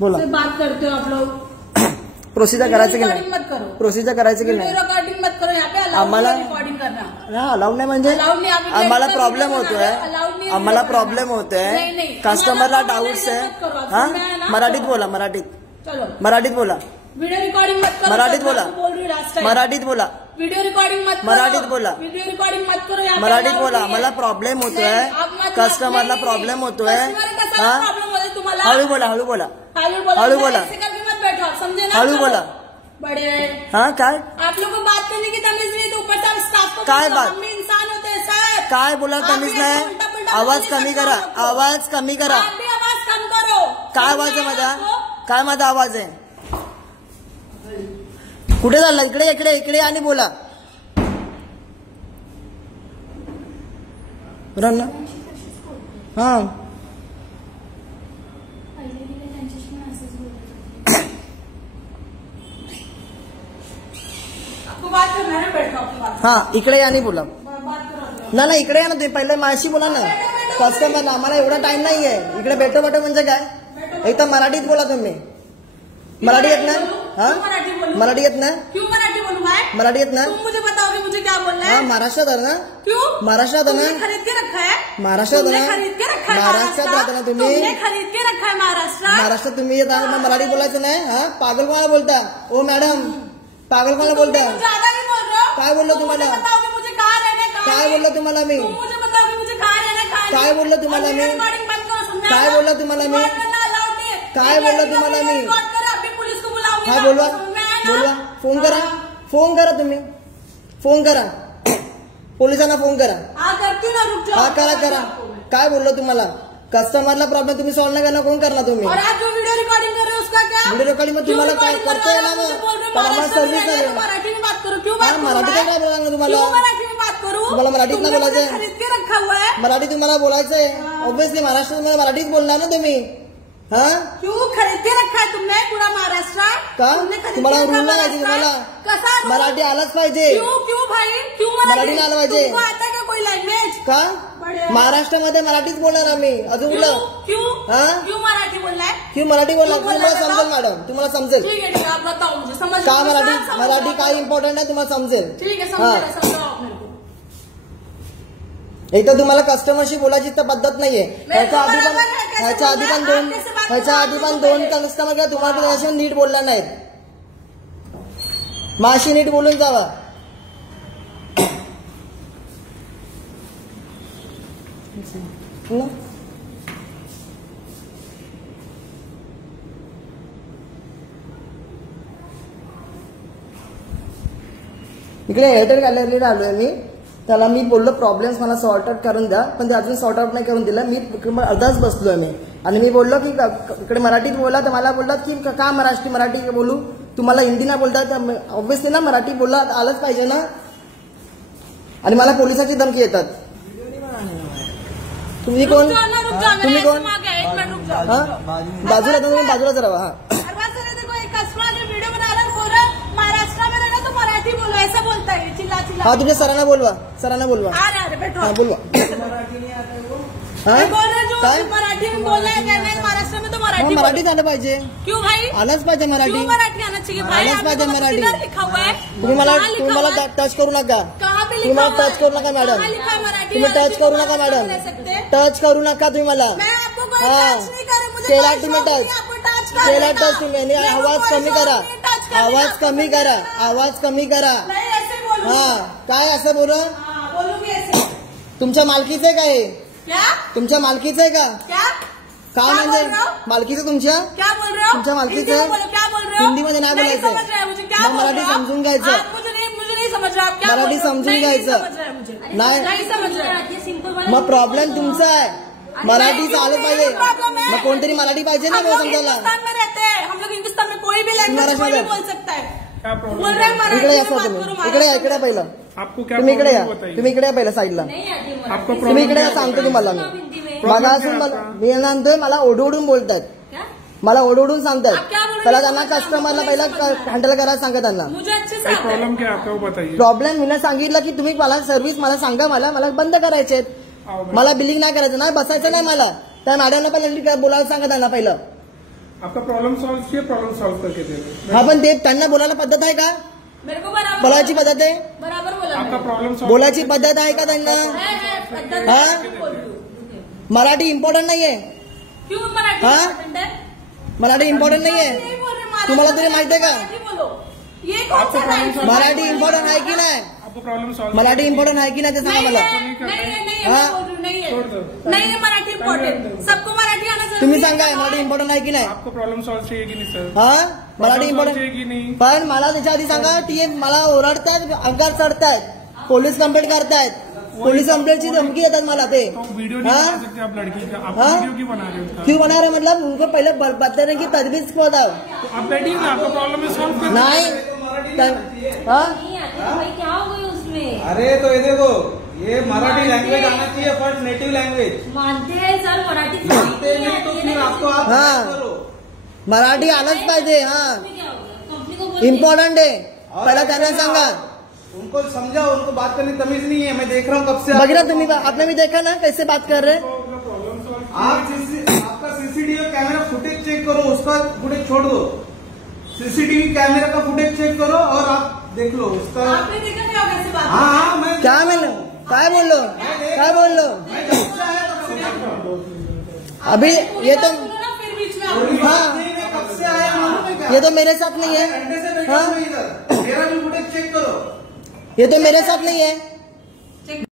बोला बात करते हो आप लोग। प्रोसीजर करायचं की नाही? मत करो, प्रोसीजर करायचं की नाही? रिकॉर्डिंग मत करो यहाँ पे। आम्हाला रिकॉर्डिंग करना अलाउड नाही म्हणजे आम्हाला प्रॉब्लेम होतोय, आम्हाला प्रॉब्लेम होतोय, कस्टमरला डाऊट्स आहे। हा मराठीत बोला, मराठीत बोला, वीडियो रिकॉर्डिंग मत करो, मराठीत बोला, मराठीत बोला, वीडियो रिकॉर्डिंग मत करो, मराठीत बोला, वीडियो रिकॉर्डिंग मत करो, मराठीत बोला। आम्हाला प्रॉब्लेम होतोय, कस्टमरला प्रॉब्लेम होतोय। हा हळू बोला, हळू बोला, हळू बोला, समझे ना? हळू बोला। बड़े हाँ काय आप लोगों को बात करने की तमीज नहीं, तो ऊपर से स्टाफ को काय बात? हम इंसान होते हैं सर। काय बोला तमीज नाही? आवाज कमी करा, आवाज कमी करा। आप भी आवाज कम करो। काय आवाज आहे माझा? काय माझा आवाज आहे? कुठे चालला? इकडे इकडे इकडे आणि बोला ना। हा हा इकडे या आणि बोला ना, इकडे या ना तुम्ही, पहिले माझ्याशी बोला ना कस्टमरला। आम्हाला एवढा टाइम नाहीये इकडे भेटो म्हणजे काय? एक तर मराठीत बोला तुम्ही। मराठी येत ना? हा मराठी येत ना? क्यों मराठी बोलूं मैं? मराठी येत ना? तुम मुझे बताओगे मुझे क्या बोलना है? हाँ महाराष्ट्रात है ना? क्यों? महाराष्ट्रात है ना? खरीद के रखा है? महाराष्ट्रात है ना? खरीद के रखा है? महाराष्ट्रात राहता ना तुम्ही? तुमने खरीद के रखा है महाराष्ट्र? महाराष्ट्रात तुम्ही येता, मराठी बोलायचं नाही? हा पागल कोणाला बोलता? ओ मॅडम पागल कोणाला बोलता? ज्यादा ही बोल रहे हो। काय बोललो तुम्हाला? बताओगे मुझे कहाँ रहना है? काय बोललो तुम्हाला मी? मुझे बताओगे मुझे कहाँ रहना है? काय बोललो तुम्हाला मी? काय बोललो तुम्हाला मी? काय बोललो तुम्हाला मी? हा बोलवा, बोलवा, फोन करा, फोन करा तुम्ही, फोन करा पोलिसांना, फोन करा। हा करा करा। काय बोललो तुम्हाला? कस्टमरला प्रॉब्लेम तुम्ही सॉल्व नाही करणार, कोण करणार तुम्ही? और आप जो वीडियो रिकॉर्डिंग कर रहे हो उसका क्या? वीडियो रिकॉर्डिंग में तुम्हाला काय करता येणार ना? पण आम्हाला सर्व्हिस नाही। मराठी में बात करो। क्यों हा मराठी काय बोलणार तुम्हाला? मराठी में बात करूं? तुम्हाला मराठीत नाही बोलायचंय? खरीद के रखा हुआ है। मराठी तुम्हाला बोलायचंय ऑब्विसली, महाराष्ट्रात मराठीत बोलणार ना तुम्ही। हा क्यों खरीद के रखा है तुमने पूरा महाराष्ट्र? का तुम्हाला रूल नाही पाहिजे? तुम्हाला मराठी आलंच पाहिजे। क्यों भाई? क्यों मराठी आलं पाहिजे? तुमको आता है क्या कोई लैंग्वेज? का महाराष्ट्रामध्ये मराठीच बोलणार आम्ही अजून क्यों? हा क्यों मराठी बोलना है? क्यों मराठी बोलणार? तुम्हाला समजेल मॅडम, तुम्हाला समजेल ठीक है, आप बताओ मुझे समझ का मराठी काय इम्पॉर्टंट आहे तुम्हाला समजेल। ठीक है, समझाओ आप मेरे को। एक तर तुम्हाला कस्टमरशी बोलायची तर पद्धत नाहीये। ह्याच्या आधी पण दोन कस्टमर काय तुम्हाला नीट बोलला नाहीत, माशी नीट बोलून जावा। इकडे एअरटेल गॅलरीला आलोय मी, त्याला मी बोललो प्रॉब्लेम्स मला सॉर्ट आउट करून द्या, पण ते अजून सॉर्ट आउट नाही करून दिलं। मी अर्धाच बसलोय मी आणि मी बोललो की इकडे मराठीत बोला, तर मला बोललात की का मराठी बोलू, तुम्हाला हिंदी नाही बोलता, तर ऑब्व्हियसली ना मराठी बोलला आलंच पाहिजे ना। आणि मला पोलिसाची धमकी येतात। तुम्ही कोण? तुम्ही कोण? हा बाजूला तुम्ही बाजूला जरा। हा ऐसा बोलता है, चिल्ला चिल्ला। हाँ तुझे सरांना बोलवा, सरांना बोलवा। हाँ बोलवा। मराठी में बोलना है क्या? महाराष्ट्र में तो मराठी मराठी आलं पाहिजे। क्यों भाई? आलंच पाहिजे मराठी, मराठी आना चाहिए भाई। आलंच पाहिजे मराठी। लिखा हुआ है, तुम्ही मला टच करू नका, तुम्ही मला टच करू नका मॅडम, तुम्ही टच करू नका मॅडम, टच करू नका तुम्ही मला। हाँ केला तुम्ही टच, केला टच तुम्ही। आवाज कमी करा, आवाज कमी करा, आवाज कमी करा। हा काय असं बोल? तुमच्या मालकीचं आहे काय? तुमच्या मालकीचं आहे का? काय म्हणजे मालकीचं तुमच्या? तुमच्या मालकीचं? हिंदीमध्ये नाही बोलायचं, मराठी समजून घ्यायचं, मराठी समजून घ्यायचं नाही। मग प्रॉब्लेम तुमचा आहे, मराठी चालू पाहिजे, मग कोणतरी मराठी पाहिजे ना समजायला। इकडे या तुम्ही, इकडे या, इकडे पहिलं तुम्ही इकडे या, तुम्ही इकडे या पहिलं साईडला, तुम्ही इकडे या सांगतो तुम्हाला मी। मला असं मी म्हणतोय मला ओढवडून बोलतात, मला ओढवडून सांगतात, पहिला त्यांना कस्टमरला पहिला हँडल करायला सांगा त्यांना। प्रॉब्लेम क्या आपका वो बताइए। प्रॉब्लेम मी सांगितलं की तुम्ही मला सर्व्हिस मला सांगा, मला बंद करायचे, मला बिलिंग नाही करायचं, नाही बसायचं नाही मला। त्या मॅडमला पहिला बोलायला सांगा त्यांना पहिलं। आपका प्रॉब्लम सॉल्व किया, प्रॉब्लम सॉल्व करके दे रहे हैं। हा पण ते त्यांना बोलायला पद्धत आहे का? मेरे को बराबर बोलायची पद्धत आहे? बराबर बोला आपका मैंने। प्रॉब्लम सॉल्व बोलायची पद्धत आहे का त्यांना? है, पद्धत हाँ? है, बोल रही हूँ। मराठी इम्पॉर्टंट नाहीये? क्यों मराठी हाँ? important है? मराठी इम्पॉर्टंट नाहीये? नहीं बोल रहे, महाराष्ट्र तुम्हाला तरी में माहिती आहे का? मराठी बोलो। ये कौन आपको सा प्रॉब्लम right है? मराठी इम्पॉर्टंट आहे की नाही? आपको प्रॉब्लम सॉल्व मराठी इम्पॉर्टंट आहे की नाही ते सांगा नहीं मला. है, नहीं है, नहीं है, हाँ? मैं बोल रही हूँ, नहीं छोड़ है। दो। नहीं है मराठी इम्पोर्टेंट, सबको मराठी आना जरूरी तुम्ही है। सांगा मराठी इम्पॉर्टंट आहे की नाही? आपको प्रॉब्लम सॉल्व चाहिए कि नहीं सर? हा मराठी प्रॉब्लम सॉल्व इम्पॉर्टंट. चाहिए कि नहीं? पण मला त्याच्या आधी सांगा ती मला ओरडतायत, अंगार चढतायत, पोलीस कंप्लेंट करतायत, पोलीस कंप्लेंटची धमकी देतात मला ते. तो वीडियो नहीं हाँ? बना सकते आप लड़की का, आप हाँ? वीडियो क्यों बना रहे हो उसका? क्यों बना रहे मतलब उनको पहले बताने की तजवीज बताओ. तो आप बैठिए ना, आपका प्रॉब्लम है सॉल्व कर. नाही हा नहीं आती तो भाई क्या हो गई उसमें? अरे तो ये देखो, ये मराठी लैंग्वेज आना चाहिए, फर्स्ट नेटिव लैंग्वेज. मानते हैं सर मराठी मानते नहीं तो फिर आपको आप हाँ. करो. मराठी आलंच पाहिजे. हा क्या हो गया? कंपनी को बोल इम्पॉर्टंट आहे. पहिला त्यांना सांगा. उनको समझाओ, उनको बात करने की तमीज नहीं है. मैं देख रहा हूँ कब से. बघितलं तुम्ही, आपने भी देखा ना कैसे बात कर रहे. आपका सीसीटीवी कैमरा फुटेज चेक करो, उसका फुटेज छोड़ दो. सीसीटीवी कैमरा का फुटेज चेक करो और आप देख लो उसका. आपने देखा क्या कैसे बात हाँ हाँ, मैं क्या म्हणलं, काय बोललो, काय बोललो. मैं जब से आया तब से देख रहा हूँ. अभी ये तो सुनो ना, फिर बीच में कोई आप- बात नहीं, मैं कब से आया मालूम है क्या? ये तो मेरे साथ नहीं है. घंटे से बैठा हाँ? हूँ मैं इधर. मेरा भी फुटेज चेक करो. ये तो मेरे साथ नहीं है.